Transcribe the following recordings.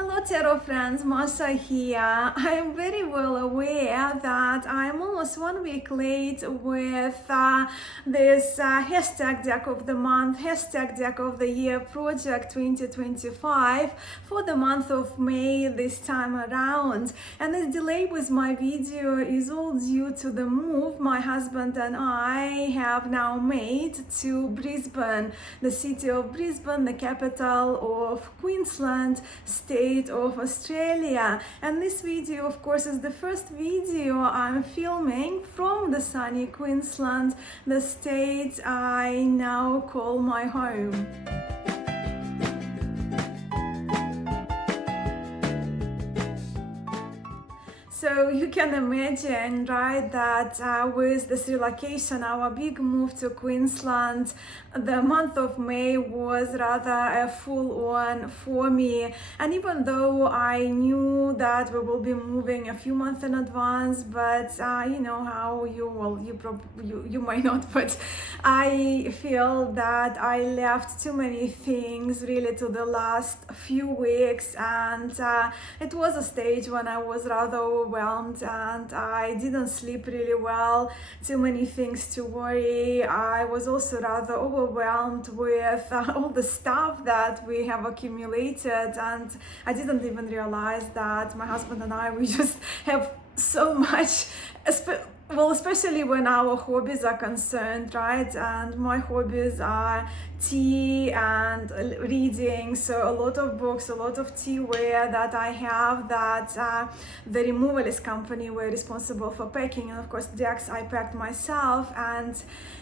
Hello Tarot friends, Masha here. I am very well aware that I'm almost 1 week late with this hashtag deck of the month, hashtag deck of the year project 2025 for the month of May this time around. And this delay with my video is all due to the move my husband and I have now made to Brisbane, the city of Brisbane, the capital of Queensland state of Australia. And this video of course is the first video I'm filming from the sunny Queensland, the state I now call my home. So you can imagine, right, that with this relocation, our big move to Queensland, the month of May was rather a full-on for me. And even though I knew that we will be moving a few months in advance, but you know how you might not, but I feel that I left too many things really to the last few weeks, and it was a stage when I was rather overwhelmed and I didn't sleep really well, too many things to worry. I was also rather overwhelmed with all the stuff that we have accumulated, and I didn't even realize that my husband and I, we just have so much, especially when our hobbies are concerned, right? And my hobbies are tea and reading, so a lot of books, a lot of teaware that I have that the removalist company were responsible for packing, and of course decks I packed myself. And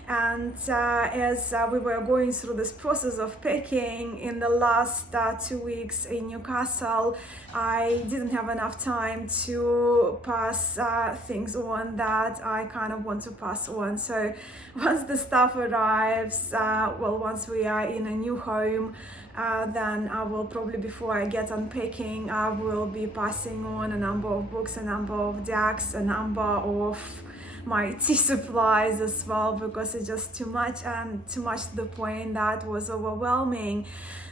as we were going through this process of packing in the last 2 weeks in Newcastle, I didn't have enough time to pass things on that I kind of want to pass on. So once the stuff arrives, once we are in a new home, then I will probably, before I get unpacking, I will be passing on a number of books, a number of decks, a number of my tea supplies as well, because it's just too much, and too much to the point that was overwhelming.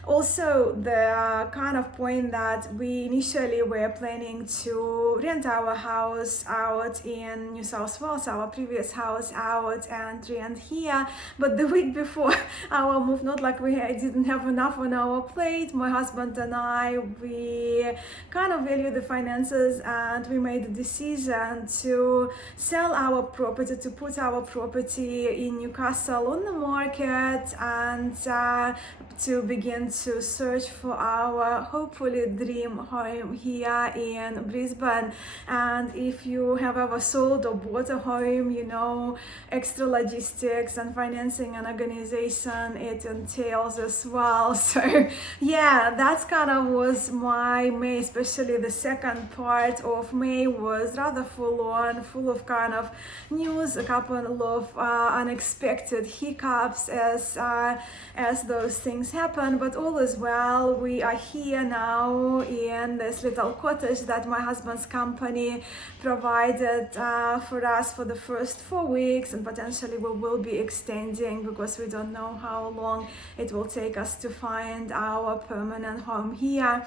Also, the kind of point that we initially were planning to rent our house out in New South Wales, our previous house out, and rent here. But the week before our move, not like we didn't have enough on our plate, my husband and I, we kind of value the finances, and we made the decision to sell our property, to put our property in Newcastle on the market, and to begin to search for our hopefully dream home here in Brisbane. And if you have ever sold or bought a home, you know extra logistics and financing and organization it entails as well. So yeah, that's kind of was my May, especially the second part of May was rather full on, full of kind of news, a couple of unexpected hiccups as those things happen, but all is well. We are here now in this little cottage that my husband's company provided for us for the first 4 weeks, and potentially we will be extending because we don't know how long it will take us to find our permanent home here.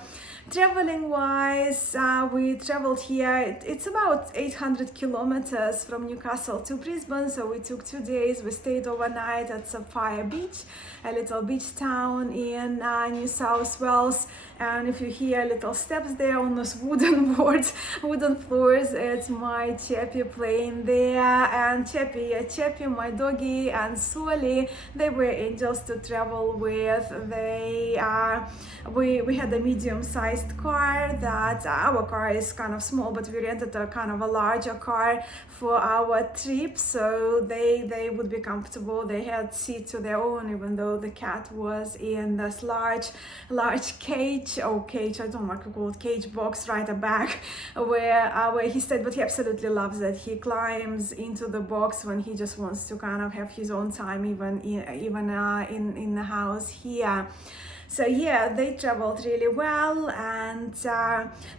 Traveling wise, we traveled here, it's about 800 kilometers from Newcastle to Brisbane, so we took 2 days. We stayed overnight at Sapphire Beach, a little beach town in New South Wales. And if you hear little steps there on those wooden boards, wooden floors, it's my Chappie playing there. And Chappie, my doggy, and Soli, they were angels to travel with. We had a medium-sized car. That our car is kind of small, but we rented a kind of a larger car for our trip, so they would be comfortable. They had seats of their own, even though the cat was in this large cage, I don't like to call it cage box, right, a bag where he stayed. But he absolutely loves it. He climbs into the box when he just wants to kind of have his own time, even in the house here. So yeah, they traveled really well, and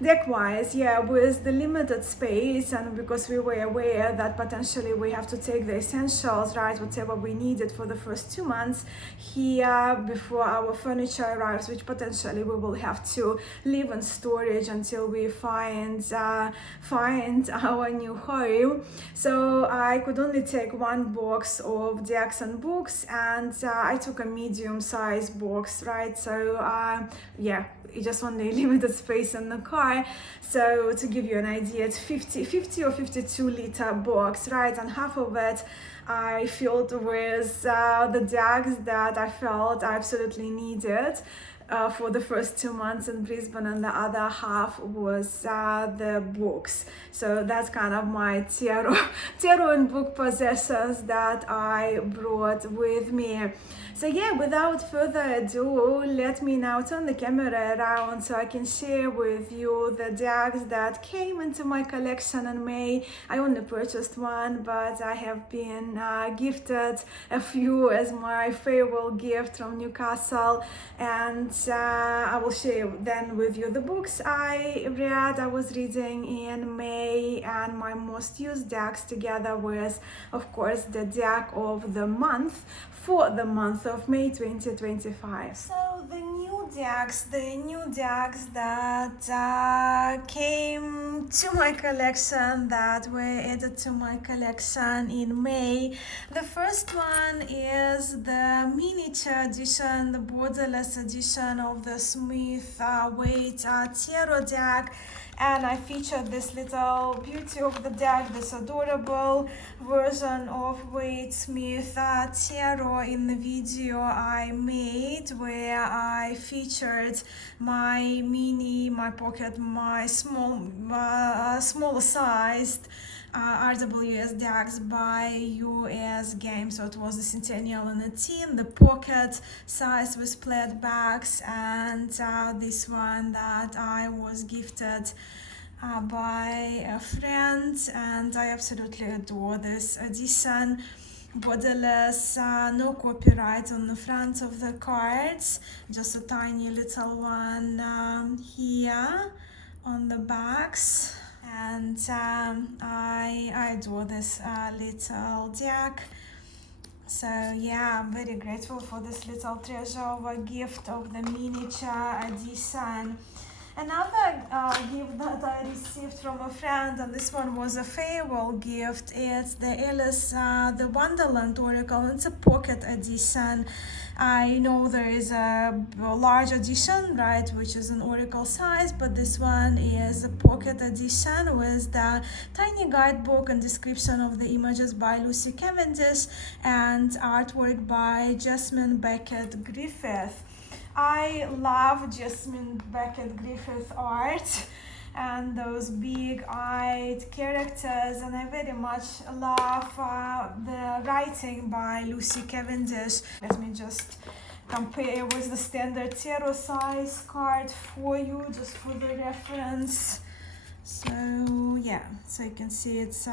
likewise, yeah, with the limited space, and because we were aware that potentially we have to take the essentials, right, whatever we needed for the first 2 months here before our furniture arrives, which potentially we will have to leave in storage until we find our new home. So I could only take one box of decks and books, and I took a medium-sized box, right? So yeah, just only limited space in the car. So to give you an idea, it's 50 or 52 liter box, right? And half of it I filled with the decks that I felt I absolutely needed for the first 2 months in Brisbane, and the other half was the books. So that's kind of my tarot and book possessions that I brought with me. So yeah, without further ado, let me now turn the camera around so I can share with you the decks that came into my collection in May. I only purchased one, but I have been gifted a few as my farewell gift from Newcastle, and I will share then with you the books I was reading in May, and my most used decks, together with, of course, the deck of the month for the month of May 2025. So the new decks that came to my collection, that were added to my collection in May. The first one is the miniature edition, the borderless edition of the Smith Weight Tarot deck. And I featured this little beauty of the deck, this adorable version of Wade Smith Tarot in the video I made, where I featured my pocket, my smaller sized RWS decks by US Games. So it was the Centennial and the Teen, the pocket size with plaid backs, and this one that I was gifted by a friend, and I absolutely adore this edition. Borderless, no copyright on the front of the cards, just a tiny little one here on the backs. And I adore this little deck. So yeah, I'm very grateful for this little treasure of a gift of the miniature edition. Another gift that I received from a friend, and this one was a farewell gift, it's the Alice, the Wonderland Oracle. It's a pocket edition. I know there is a large edition, right, which is an oracle size, but this one is a pocket edition with the tiny guidebook and description of the images by Lucy Cavendish and artwork by Jasmine Beckett Griffith. I love Jasmine Beckett Griffith art and those big-eyed characters, and I very much love the writing by Lucy Cavendish. Let me just compare with the standard tarot size card for you, just for the reference. So yeah, so you can see it's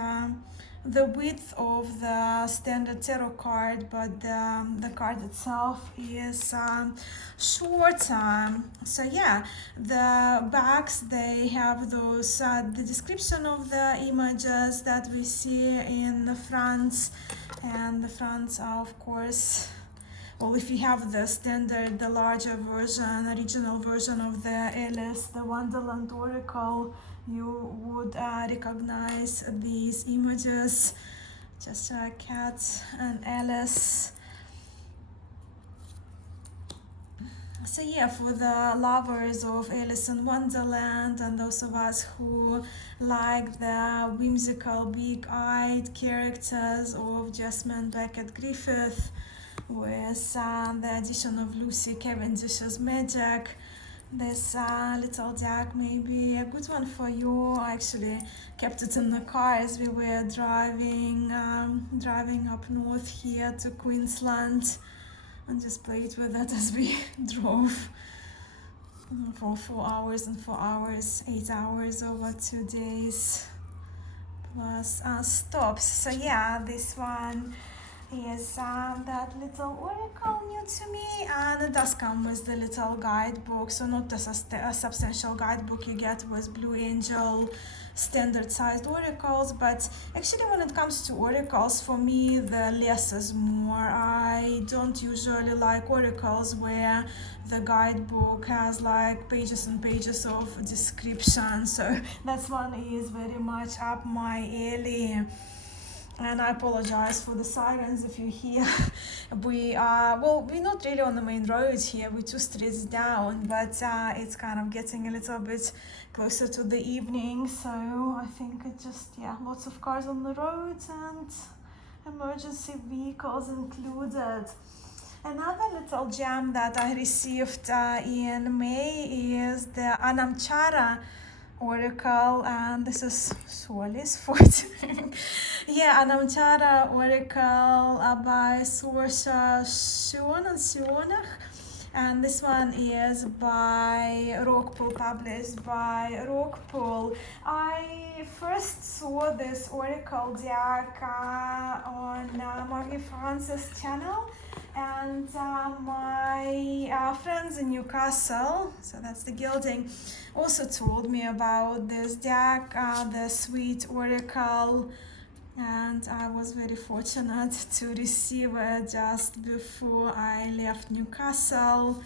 the width of the standard tarot card, but the card itself is short. So yeah, the backs, they have those the description of the images that we see in the fronts, and the fronts are, of course, well, if you have the standard, the larger version, original version of the Alice, the Wonderland Oracle, you would recognize these images. Just a cat and Alice. So yeah, for the lovers of Alice in Wonderland, and those of us who like the whimsical big-eyed characters of Jasmine Beckett Griffith, with the addition of Lucy Cavendish's magic, this little deck may be a good one for you. I actually kept it in the car as we were driving up north here to Queensland, and just played with it as we drove for 4 hours and 4 hours, 8 hours over 2 days plus stops. So yeah, this one is that little oracle new to me, and it does come with the little guidebook, so not a substantial guidebook you get with Blue Angel standard sized oracles, but actually when it comes to oracles, for me the less is more. I don't usually like oracles where the guidebook has like pages and pages of description, so that's one is very much up my alley. And I apologize for the sirens if you hear. We are, well, we're not really on the main road here, we're 2 streets down, but it's kind of getting a little bit closer to the evening, so I think it just, yeah, lots of cars on the road and emergency vehicles included. Another little gem that I received in May is the Anamchara oracle, and this is Suoli's foot. Yeah, Anamchara oracle by Sorsha Sionach, and this one is by Rockpool, published by Rockpool. I first saw this oracle deck on Maggie Francis' channel, and my friends in Newcastle, so that's the gilding, also told me about this deck, the Sweet Oracle, and I was very fortunate to receive it just before I left Newcastle.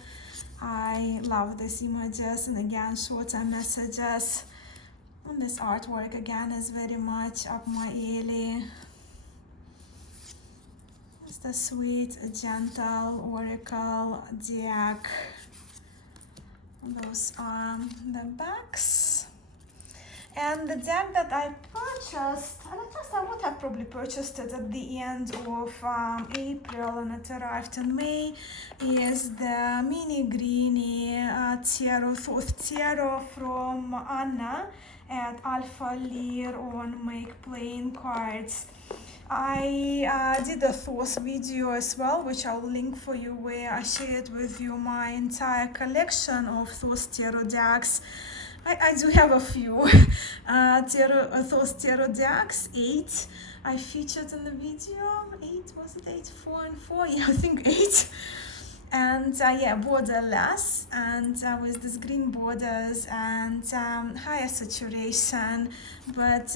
I love these images, and again, shorter messages, and this artwork again is very much up my alley. It's the Sweet, gentle oracle deck. Those are the backs. And the deck that I purchased, and I would have probably purchased it at the end of April, and it arrived in May, is the Mini Greenie Tarot from Anna at Alpha Lear on Make Plain Cards. I did a Thoth video as well, which I'll link for you, where I shared with you my entire collection of Thoth tarot decks. I do have a few Thoth tarot decks, 8 I featured in the video. 8, was it 8? 4 and 4? Yeah, I think 8. And yeah, borderless, and with these green borders and higher saturation, but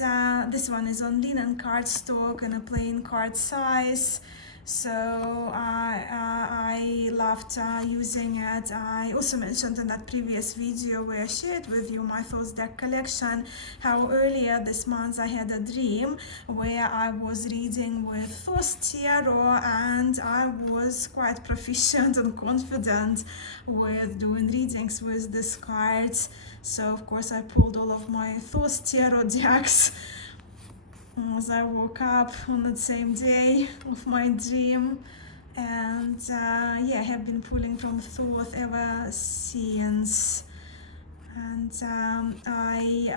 this one is on linen cardstock and a plain card size, so I loved using it. I also mentioned in that previous video where I shared with you my Thoth deck collection, how earlier this month I had a dream where I was reading with Thoth tarot, and I was quite proficient and confident with doing readings with these cards. So of course I pulled all of my Thoth tarot decks as I woke up on the same day of my dream, and yeah, I have been pulling from Thoth ever since. And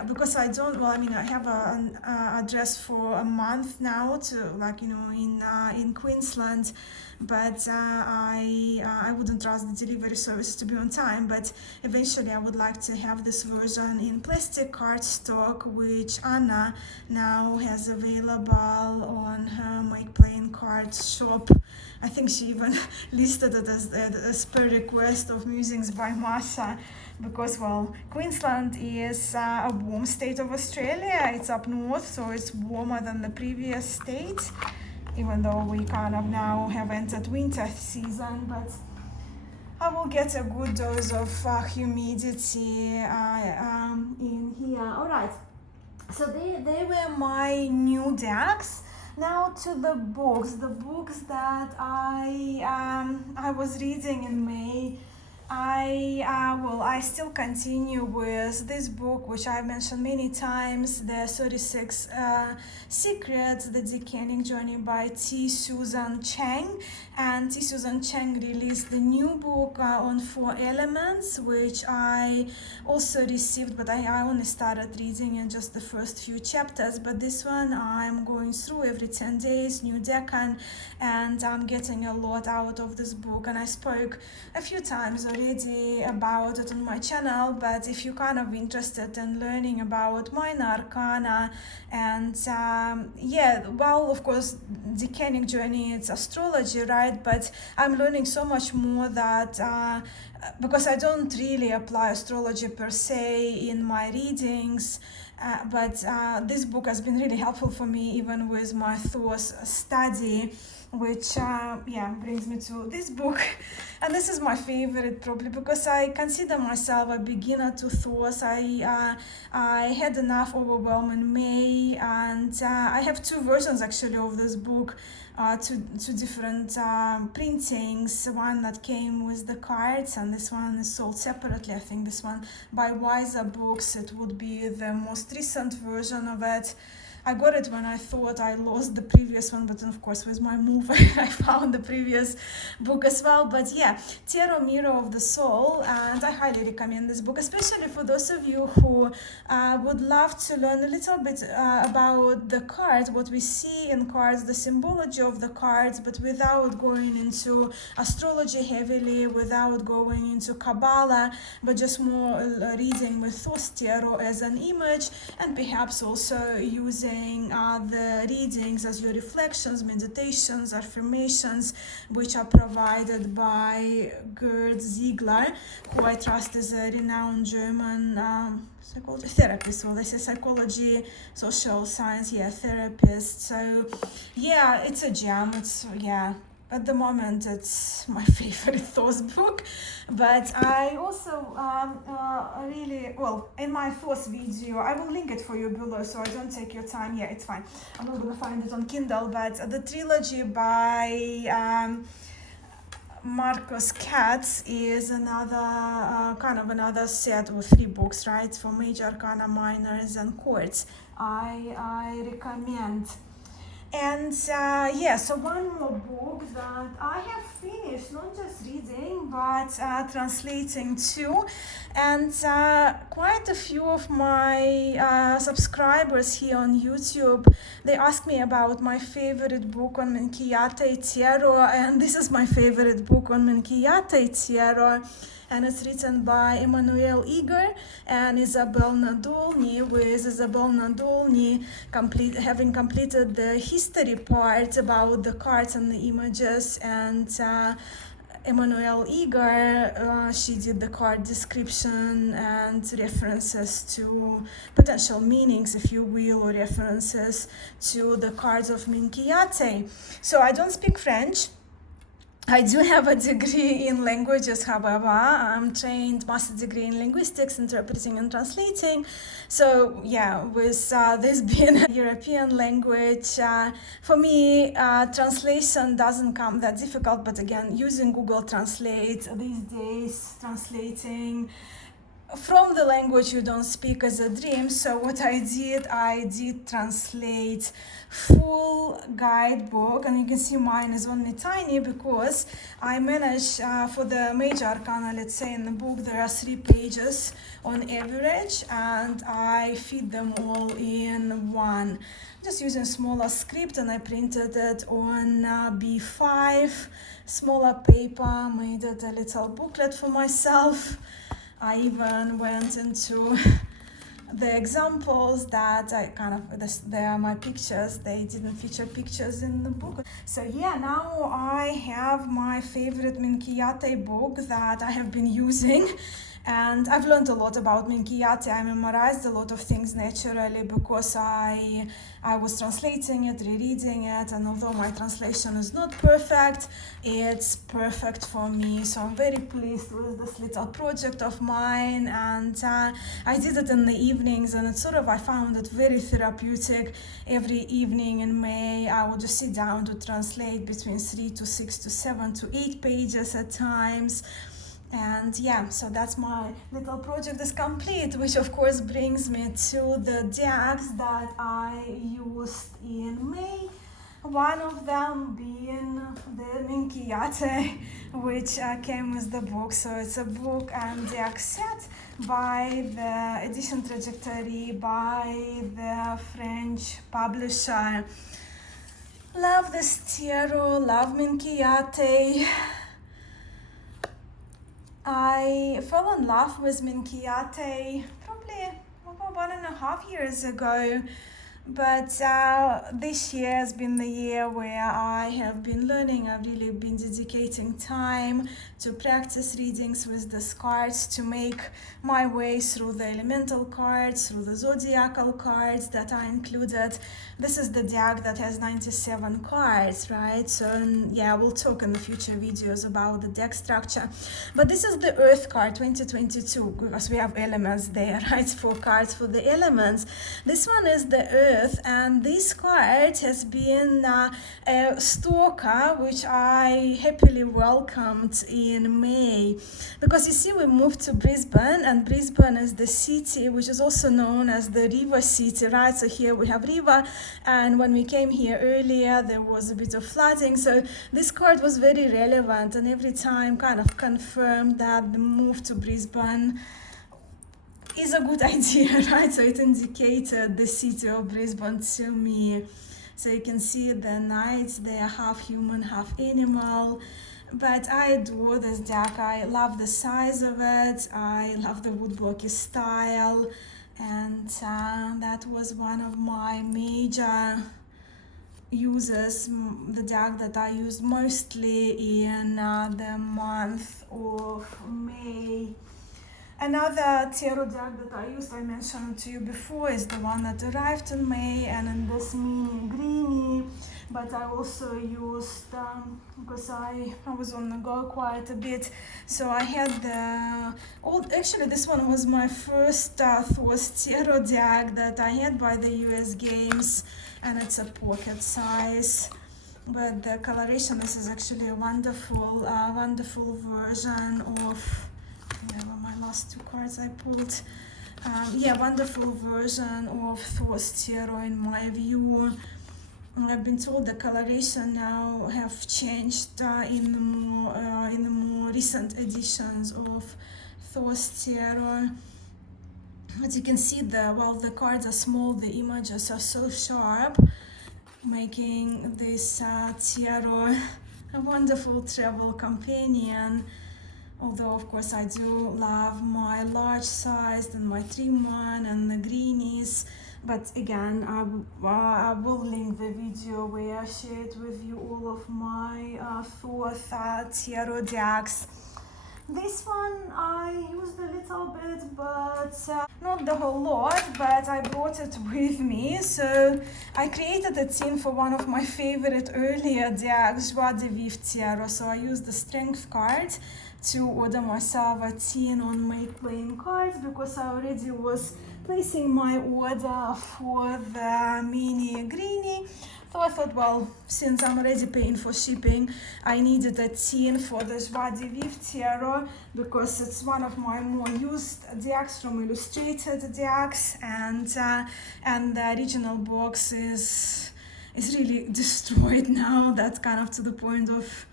because I don't, well, I mean, I have an address for a month now to, like, you know, in Queensland, but I wouldn't trust the delivery service to be on time, but eventually I would like to have this version in plastic cardstock, which Anna now has available on her Make Plain Cards shop. I think she even listed it as per request of Musings by Mascha, because, well, Queensland is a warm state of Australia. It's up north, so it's warmer than the previous state, even though we kind of now have entered winter season, but I will get a good dose of humidity in here. All right, so they were my new decks. Now to the books that I was reading in May. I still continue with this book, which I mentioned many times, the 36 Secrets, the Decanning Journey by T. Susan Cheng. And T. Susan Cheng released the new book on 4 elements, which I also received, but I only started reading in just the first few chapters. But this one I'm going through every 10 days, new decan, and I'm getting a lot out of this book. And I spoke a few times already about it on my channel, but if you're kind of interested in learning about minor arcana and well, of course, decanic journey, it's astrology, right? But I'm learning so much more that because I don't really apply astrology per se in my readings, but this book has been really helpful for me even with my Thoth study, which brings me to this book. And this is my favorite probably because I consider myself a beginner to Thoth. I had enough overwhelm in May, and I have two versions actually of this book, two different printings. One that came with the cards, and this one is sold separately. I think this one by Wiser Books. It would be the most recent version of it. I got it when I thought I lost the previous one, but then of course with my move I found the previous book as well. But yeah, Tarot Mirror of the Soul, and I highly recommend this book, especially for those of you who would love to learn a little bit about the cards, what we see in cards, the symbology of the cards, but without going into astrology heavily, without going into Kabbalah, but just more reading with Thoth Tarot as an image, and perhaps also using the readings as your reflections, meditations, affirmations, which are provided by Gerd Ziegler, who I trust is a renowned German psychology therapist. Well, they say psychology, social science, therapist. So yeah, it's a gem. At the moment, it's my favorite Thoth book, but I also in my Thoth video, I will link it for you below, so I don't take your time. Yeah, it's fine. I'm not gonna find it on Kindle, but the trilogy by Marcus Katz is another another set of 3 books, right, for major arcana, minors, and courts. I recommend. And so one more book that I have finished, not just reading, but translating too. And quite a few of my subscribers here on YouTube, they ask me about my favorite book on Menkiyate Tarot, and this is my favorite book on Menkiyate Tarot. And it's written by Emmanuel Eager and Isabel Nadolny, with Isabel Nadolny having completed the history part about the cards and the images, and Emmanuel Eager, she did the card description and references to potential meanings, if you will, or references to the cards of Menkiyate. So I don't speak French. I do have a degree in languages, however. I'm trained master degree in linguistics, interpreting and translating. So yeah, with this being a European language, for me, translation doesn't come that difficult. But again, using Google Translate these days, translating from the language you don't speak as a dream. So what I did translate full guidebook, and you can see mine is only tiny because I managed for the major arcana, let's say in the book there are 3 pages on average, and I fit them all in one, just using smaller script, and I printed it on B5 smaller paper, made it a little booklet for myself. I even went into the examples that they are my pictures. They didn't feature pictures in the book. So yeah, now I have my favorite Menkiyate book that I have been using. And I've learned a lot about Menkiyate. I memorized a lot of things naturally because I was translating it, rereading it, and although my translation is not perfect, it's perfect for me. So I'm very pleased with this little project of mine, and I did it in the evenings, and I found it very therapeutic. Every evening in May, I would just sit down to translate between 3 to 6 to 7 to 8 pages at times. And yeah, so that's my little project is complete, which of course brings me to the decks that I used in May. One of them being the Menkiyate, which came with the book. So it's a book and deck set by the Edition Trajectory by the French publisher. Love this tarot, love Menkiyate. I fell in love with Minkiate probably about 1.5 years ago. But this year has been the year where I have been learning. I've really been dedicating time to practice readings with the cards, to make my way through the elemental cards, through the zodiacal cards that are included. This is the deck that has 97 cards, right? So yeah, we'll talk in the future videos about the deck structure. But this is the Earth card 2022 because we have elements there, right? 4 cards for the elements. This one is the Earth. And this card has been a stalker, which I happily welcomed in May, because you see we moved to Brisbane, and Brisbane is the city which is also known as the river city, right? So here we have river, and when we came here earlier there was a bit of flooding, so this card was very relevant, and every time kind of confirmed that the move to Brisbane is a good idea, right? So it indicated the city of Brisbane to me. So you can see the knights, they are half human, half animal. But I adore this deck. I love the size of it. I love the woodblocky style. And that was one of my major uses, the deck that I used mostly in the month of May. Another tarot deck that I used, I mentioned to you before, is the one that arrived in May, and in this mini greenie. But I also used, because I was on the go quite a bit, so I had the old, actually this one was my first Thor's tarot deck that I had by the US Games, and it's a pocket size. But the coloration, this is actually a wonderful version of, my last 2 cards I pulled. Wonderful version of Thor's tarot in my view. I've been told the coloration now have changed in the more recent editions of Thor's tarot. As you can see, while the cards are small, the images are so sharp, making this tarot a wonderful travel companion. Although, of course, I do love my large sized and my trim one and the greenies. But again, I will link the video where I shared with you all of my Thoth tarot decks. This one I used a little bit, but not the whole lot, but I brought it with me. So I created a tin for one of my favorite earlier decks, Joie de Vivre Tarot. So I used the Strength card to order myself a tin on Make Playing Cards, because I already was placing my order for the mini greenie. So I thought, well, since I'm already paying for shipping, I needed a tin for the Joie de Vivre Tarot, because it's one of my more used decks from illustrated decks, and the original box is really destroyed now. That's kind of to the point of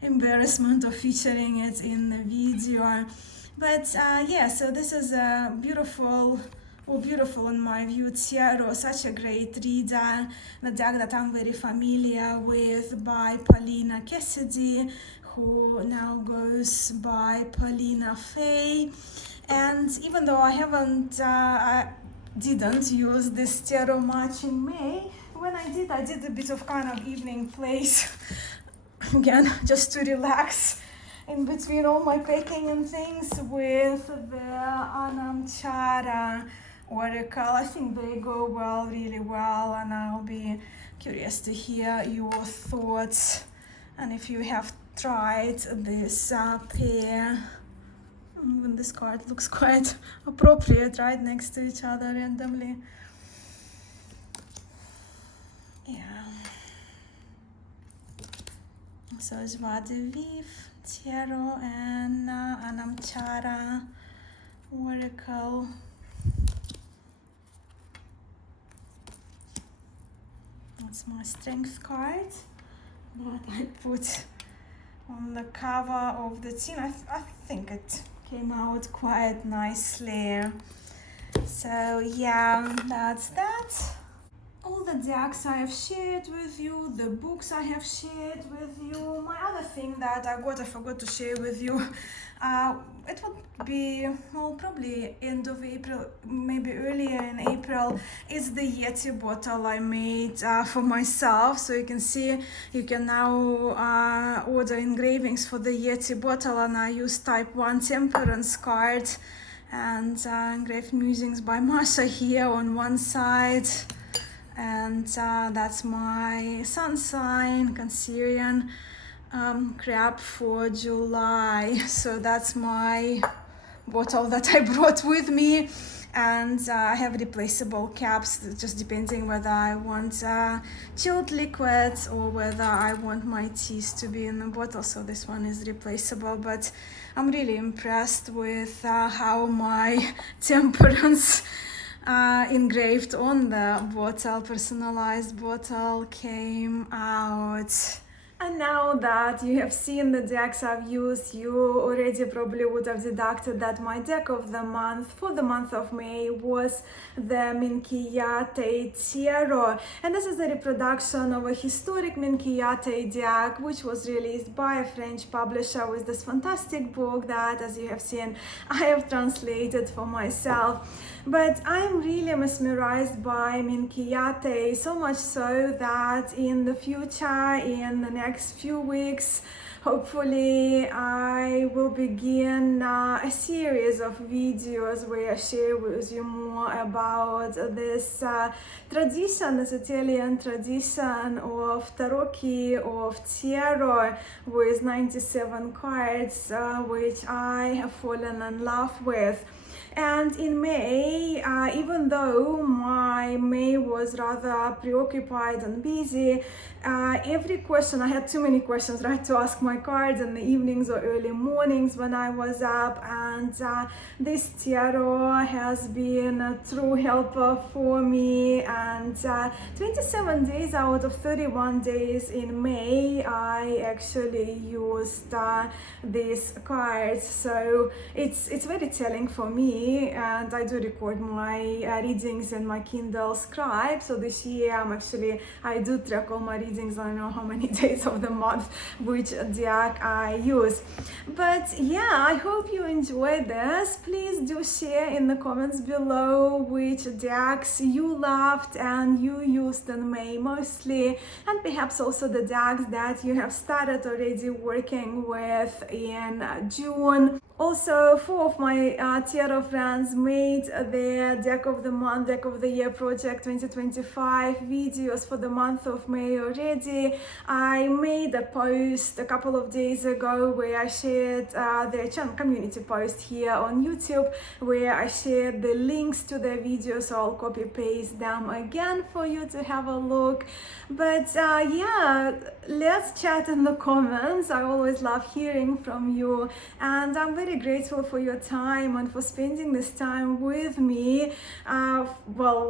embarrassment of featuring it in the video. But so this is a beautiful in my view tarot, such a great reader, the deck that I'm very familiar with, by Paulina Cassidy, who now goes by Paulina Faye. And even though I didn't use this tarot much in May, when I did a bit of kind of evening plays again, just to relax in between all my packing and things, with the Anamchara Oracle. I think they go really well, and I'll be curious to hear your thoughts, and if you have tried this pair. Even this card looks quite appropriate right next to each other randomly. Yeah. So Joie de Vivre Tarot and Anamchara Oracle. That's my Strength card that I put on the cover of the tin. I think it came out quite nicely. So yeah, that's that. all the decks I have shared with you, the books I have shared with you. My other thing that I forgot to share with you, it would be, well, probably end of April, maybe earlier in April, is the Yeti bottle I made for myself. So you can see, you can now order engravings for the Yeti bottle, and I use type 1 temperance card and engraved musings by Masha here on one side. And that's my sun sign, Cancerian, crab for July. So that's my bottle that I brought with me. And I have replaceable caps, just depending whether I want chilled liquids or whether I want my teas to be in the bottle. So this one is replaceable, but I'm really impressed with how my temperance engraved on the bottle, personalized bottle, came out. And now that you have seen the decks I've used, you already probably would have deducted that my deck of the month for the month of May was the Minchiate Tarot. And this is the reproduction of a historic Minchiate deck, which was released by a French publisher with this fantastic book that, as you have seen, I have translated for myself. But I'm really mesmerized by Minchiate, so much so that in the future, in the next few weeks, hopefully I will begin a series of videos where I share with you more about this tradition, this Italian tradition of tarocchi, of tarot with 97 cards, which I have fallen in love with. And in May, even though my May was rather preoccupied and busy, every question, I had too many questions, right, to ask my cards in the evenings or early mornings when I was up, and this tarot has been a true helper for me. And 27 days out of 31 days in May, I actually used these cards, so it's very telling for me. And I do record my readings in my Kindle Scribe, so this year I do track all my readings. I don't know how many days of the month which deck I use. But yeah, I hope you enjoyed this. Please do share in the comments below which decks you loved and you used in May mostly, and perhaps also the decks that you have started already working with in June. Also, 4 of my tarot friends made their deck of the month, deck of the year project 2025 videos for the month of May already. I made a post a couple of days ago where I shared their channel community post here on YouTube, where I shared the links to their videos. So I'll copy paste them again for you to have a look. But yeah, let's chat in the comments. I always love hearing from you, and I'm very grateful for your time and for spending this time with me. Well,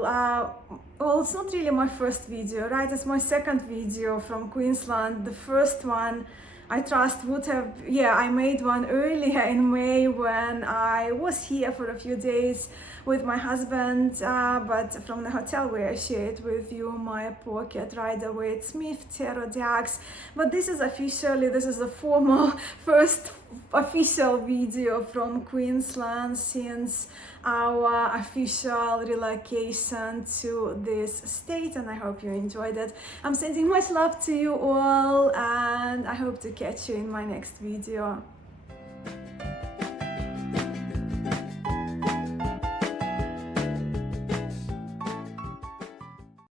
it's not really my first video, right? It's my second video from Queensland. The first one, I trust, would have, I made one earlier in May when I was here for a few days with my husband, but from the hotel where I shared with you my pocket Rider-Waite Smith tarot decks. But this is a formal first official video from Queensland since our official relocation to this state, and I hope you enjoyed it. I'm sending much love to you all, and I hope to catch you in my next video.